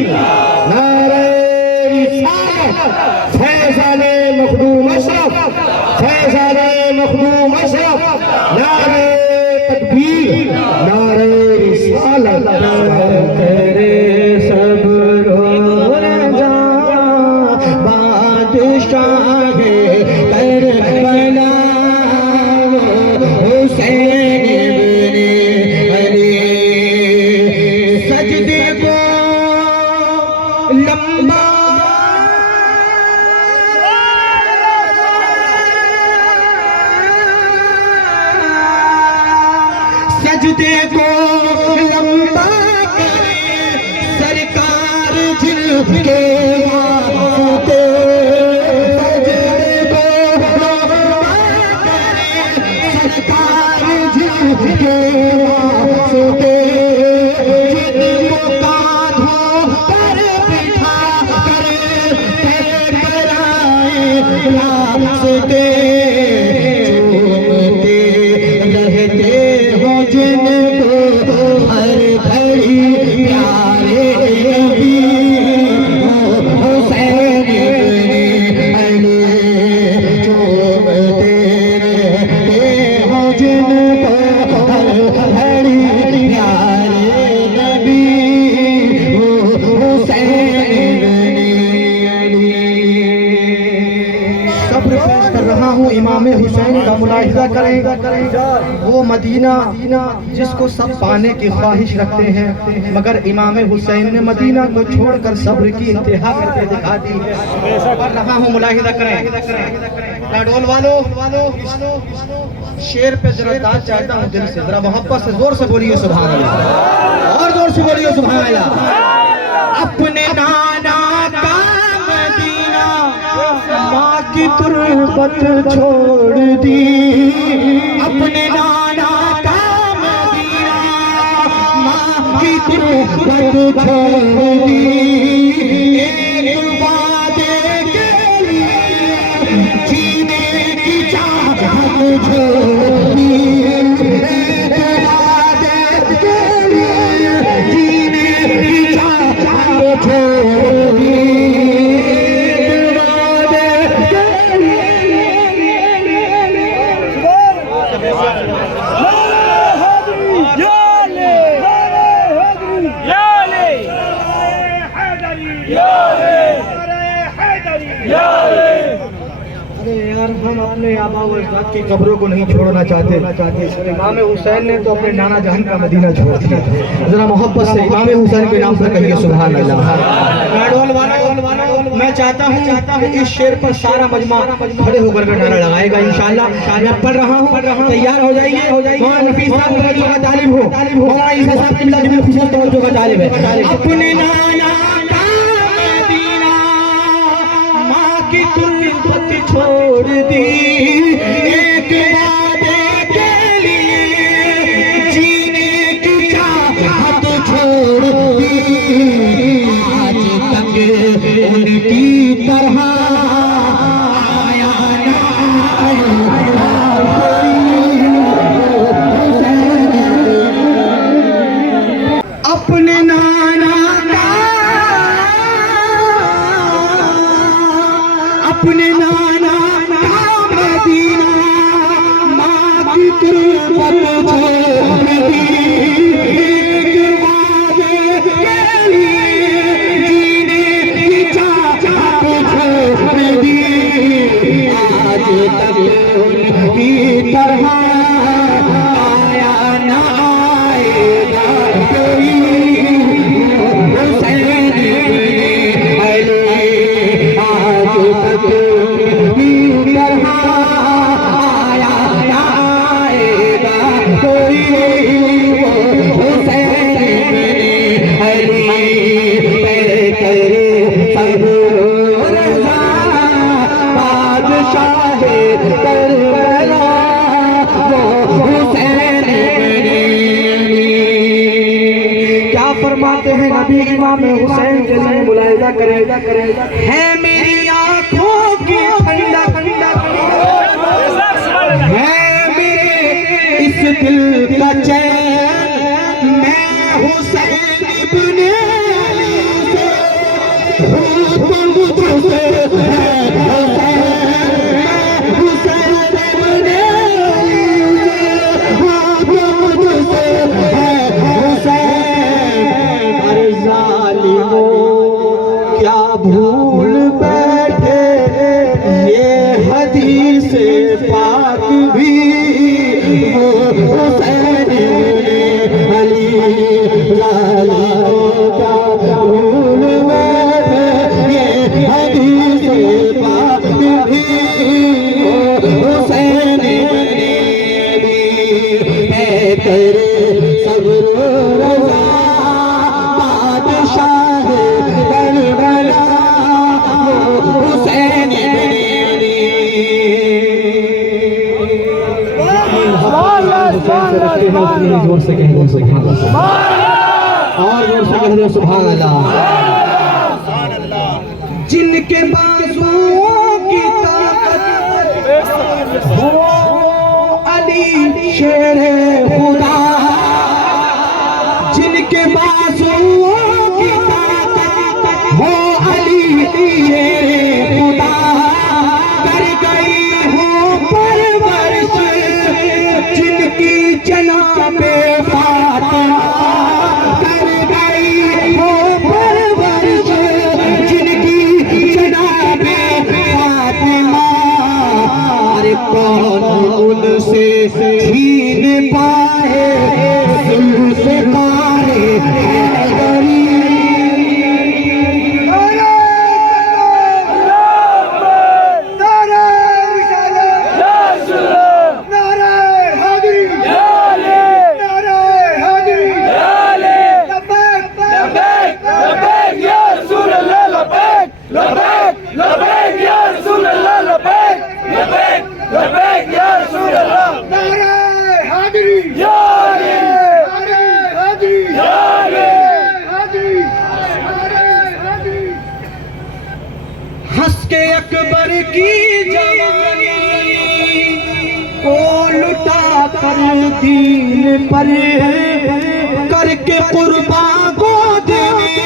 नारे रिसालत फैज़ाने मखदूम अशरफ, फैज़ाने मखदूम अशरफ, नारे तकबीर, नारे रिसालत। तेरे सब रोज़ा बादशाह करबला हुसैन इब्ने अली, सजदे को लंबा सजदे को लंबा करे सरकार झुके वास्ते, सजदे को लंबा करे सरकार झुके वास्ते, जिनको कांधों पर बिठा कर तय कराए रास्ते, जिनको हर घड़ी प्यारे भी हुसैन इब्ने अली, चूमते रहते हो जिनको हर घड़ी प्यारे नबी हुसैन इब्ने अली। सब्र पेश कर रहा हूँ इमाम हुसैन का मुलाहिजा करें। वो मदीना जिसको सब पाने की ख्वाहिश रखते हैं, मगर इमाम हुसैन ने मदीना को छोड़कर सब्र की इंतहा करके दिखा दी है। कर रहा हूँ मुलाहिजा करें। लाडोल वालों शेर पे जरा दाद चाहता हूँ दिल से, जरा मोहब्बत से जोर से बोलिए सुभान अल्लाह, और जोर से बोलिए सुभान अल्लाह। अपने नाना का मदीना माँ की तुरबत छोड़ दी, अपने नाना का मदीना माँ की तुरबत छोड़ दी, एक वादे के लिए जीने की चाहत छोड़ दी, एक वादे के लिए जीने की चाहत छोड़ दी, यार हम अपने आबा व अजदाद की कब्रों को नहीं छोड़ना चाहते। इमाम हुसैन ने तो अपने नाना जहान का मदीना छोड़ दिया। जरा मोहब्बत से इमाम हुसैन के नाम पर कहिए सुभान अल्लाह। मैं चाहता हूँ इस शेर पर सारा मजमा खड़े होकर के नारा लगाएगा इंशाअल्लाह। मैं पढ़ रहा हूँ, तैयार हो जाइए। मौलाना नफीस साहब तवज्जो का तालिब हो, मौलाना ईसा साहब किबला जी खुसूस तवज्जो का तालिब है। अपने नाना का मदीना माँ की तुरबत छोड़ दी, एक वादे के लिए जीने की चाहत छोड़ दी, आज तक उनकी तरह आया ना अपने नाना का, अपने नाना का मदीना माँ की तुरबत छोड़ दी, एक वादे के लिए जीने की चाहत छोड़ दी, आज तक उनकी तरह आया ना आएगा कोई हुसैन इब्ने अली, आज तक उनकी तरह आया ना आएगा कोई हुसैन इब्ने अली, तय करे सब रज़ा बादशाह करबला वो हुसैन इब्ने अली। क्या फरमाते हैं नबी इमाम हुसैन के लिए मुलाहिजा करें। है मेरी आंखों की ठंडक, है मेरे इस दिल का चैन, मैं हुसैन इब्ने अली से क्या भूल बैठे ये हदीस पाक भी वो हुसैन अली लाला क्या भूल बैठे ये हदीस पाक भी वो हुसैन अली है तेरे सब्र रज़ा बादशाह करबला हुसैन जोर से कह दो सुभान अल्लाह और जोर से कह दो सुभान अल्लाह। जिनके बाजुओं की ताकत हो अली शेरे खुदा, जिनके बाजुओं की ताकत हो अली शेरे खुदा, कर गई हो परवरिश जिनकी जनाबे फातिमा, कर गई हो परवरिश जिनकी जनाबे फातिमा। अरे कौन उनसे छीन पाए जुल्फ़कारे हैदरी। हंस के अकबर की जवानी को लुटा कर दीन पर करके कुर्बान गोद में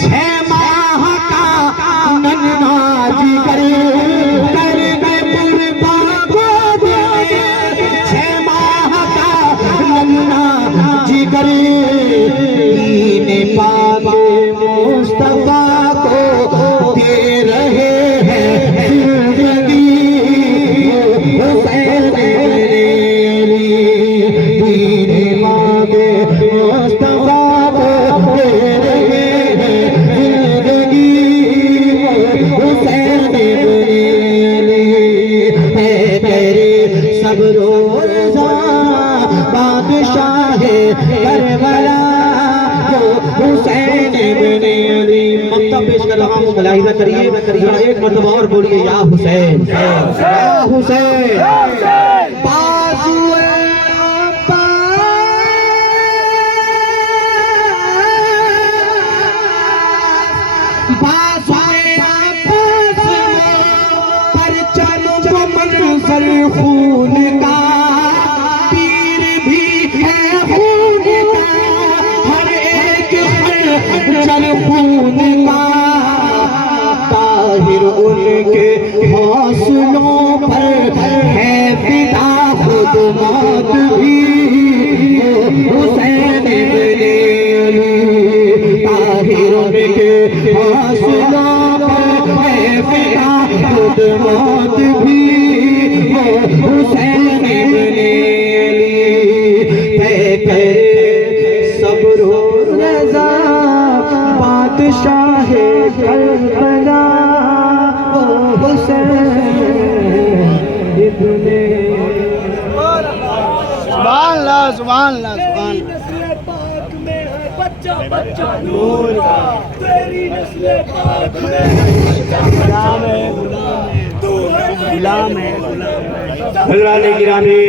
6 माह का नन्हा जिगर, करके कुर्बान गोद में 6 माह का नन्हा जिगर। दीन पाक मुस्तफा को दे रहे हैं जिंदगी हुसैन अली। दीन पाक मुस्तफा को दे रहे हैं जिंदगी हुसैन अली। है तेरे सब्र रज़ा बादशाह करबला हुसैन इब्ने अली। ममता पेश कर रहा हूँ, मुलाहिजा करिए, एक मरतबा और बोलिए या हुसैन या हुसैन। बाज़ुए परचम को मंजर खून का, तीर भी है खून का, हर एक जल खून का। ताहिर उनके हौसलों पर है फिदा खुद मौत भी हुसैन इब्ने अली। ताहिर उनके हौसलों पर है फिदा खुद मौत भी हुसैन इब्ने अली। तय करे सब्र रज़ा बादशाह करबला हुसैन इब्ने। सुभान अल्लाह सुभान अल्लाह सुभान बच्चा बच्चा नूर का, तेरी नस्ल पाक में गुलाम है, तू है गुलाम है। हज़रात गिरामी